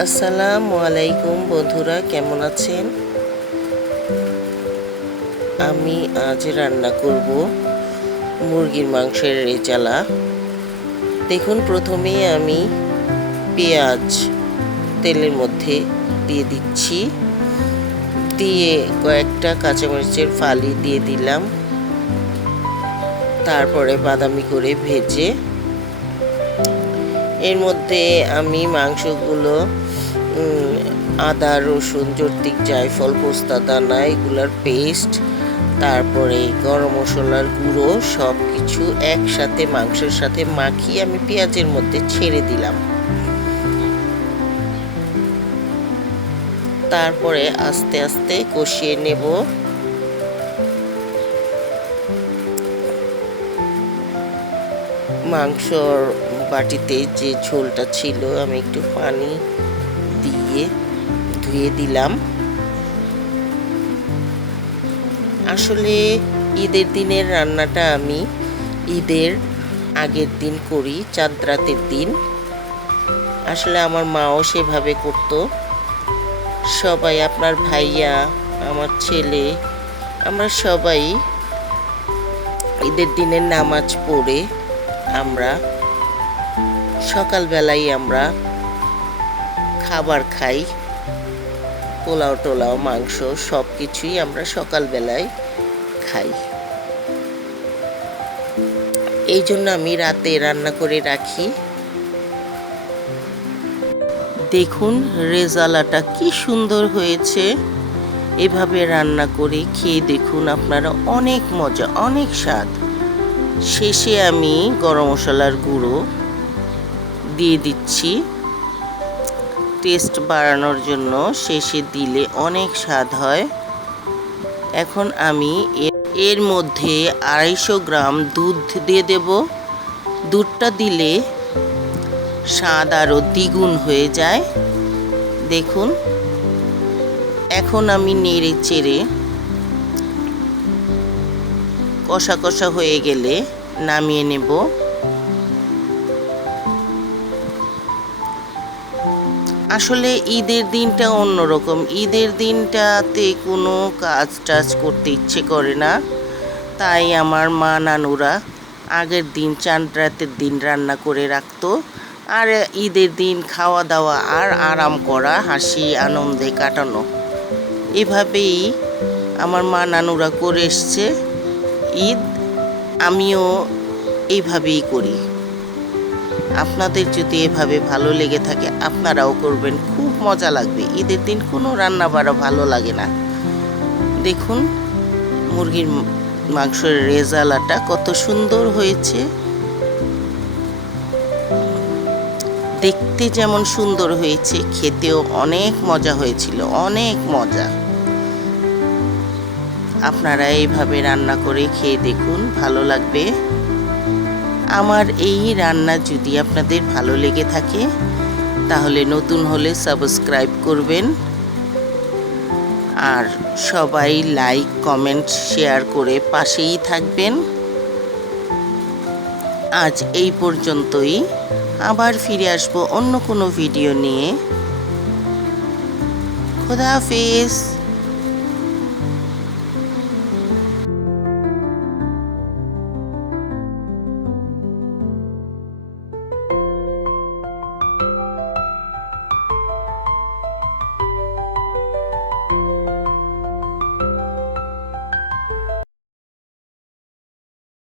আসসালামু আলাইকুম বন্ধুরা, কেমন আছেন? আমি আজ রান্না করব মুরগির মাংসের রেজালা। দেখুন, প্রথমেই আমি পেঁয়াজ তেলের মধ্যে দিয়ে দিচ্ছি, দিয়ে কয়েকটা কাঁচামরিচের ফালি দিয়ে দিলাম। তারপরে বাদামি করে ভেজে এর মধ্যে আমি মাংসগুলো আদা, রসুন, জর্তিক, জায়ফল, পোস্তা দানা এগুলোর পেস্ট, তারপরে গরম মশলার গুঁড়ো সব কিছু একসাথে মাংসের সাথে মাখিয়ে আমি পেঁয়াজের মধ্যে ছেড়ে দিলাম। তারপরে আস্তে আস্তে কষিয়ে নেব। মাংসর বাটিতে যে ঝোলটা ছিল আমি একটু পানি দিয়ে ধুয়ে দিলাম। আসলে ঈদের দিনের রান্নাটা আমি ঈদের আগের দিন করি, চাঁদ রাতের দিন। আসলে আমার মাও সেভাবে করতো। সবাই, আপনার ভাইয়া, আমার ছেলে, আমরা সবাই ঈদের দিনের নামাজ পড়ে আমরা সকালবেলায় আমরা খাবার খাই। পোলাও টোলাও, মাংস সব কিছুই আমরা সকালবেলায় খাই। এই জন্য আমি রাতে রান্না করে রাখি। দেখুন রেজালাটা কি সুন্দর হয়েছে। এভাবে রান্না করে খেয়ে দেখুন, আপনারা অনেক মজা, অনেক স্বাদ। শেষে আমি গরম মশলার গুঁড়ো দিয়ে দিচ্ছি টেস্ট বাড়ানোর জন্য। শেষে দিলে অনেক স্বাদ হয়। এখন আমি এর মধ্যে 250 গ্রাম দুধ দিয়ে দেব। দুধটা দিলে স্বাদ আরও দ্বিগুণ হয়ে যায়। দেখুন, এখন আমি নেড়ে চেড়ে কষা কষা হয়ে গেলে নামিয়ে নেব। আসলে ঈদের দিনটা অন্যরকম। ঈদের দিনটাতে কোনো কাজ টাজ করতে ইচ্ছে করে না, তাই আমার মা নানুরা আগের দিন, চাঁদ রাতের দিন রান্না করে রাখতো। আর ঈদের দিন খাওয়া দাওয়া আর আরাম করা, হাসি আনন্দে কাটানো, এভাবেই আমার মা নানুরা করে এসছে। ঈদ আমিও এইভাবেই করি। আপনাদের যদি এভাবে ভালো লেগে থাকে আপনারাও করবেন, খুব মজা লাগবে। ঈদের দিন কোনো রান্না বাড়া ভালো লাগে না। দেখুন মুরগির মাংসের রেজালাটা কত সুন্দর হয়েছে। দেখতে যেমন সুন্দর হয়েছে, খেতেও অনেক মজা হয়েছিল, অনেক মজা। আপনারা এইভাবে রান্না করে খেয়ে দেখুন, ভালো লাগবে। আমার এই রান্না যদি আপনাদের ভালো লেগে থাকে তাহলে নতুন হলে সাবস্ক্রাইব করবেন, আর সবাই লাইক, কমেন্ট, শেয়ার করে পাশেই থাকবেন। আজ এই পর্যন্তই। আবার ফিরে আসবো অন্য কোনো ভিডিও নিয়ে। খোদা হাফেজ।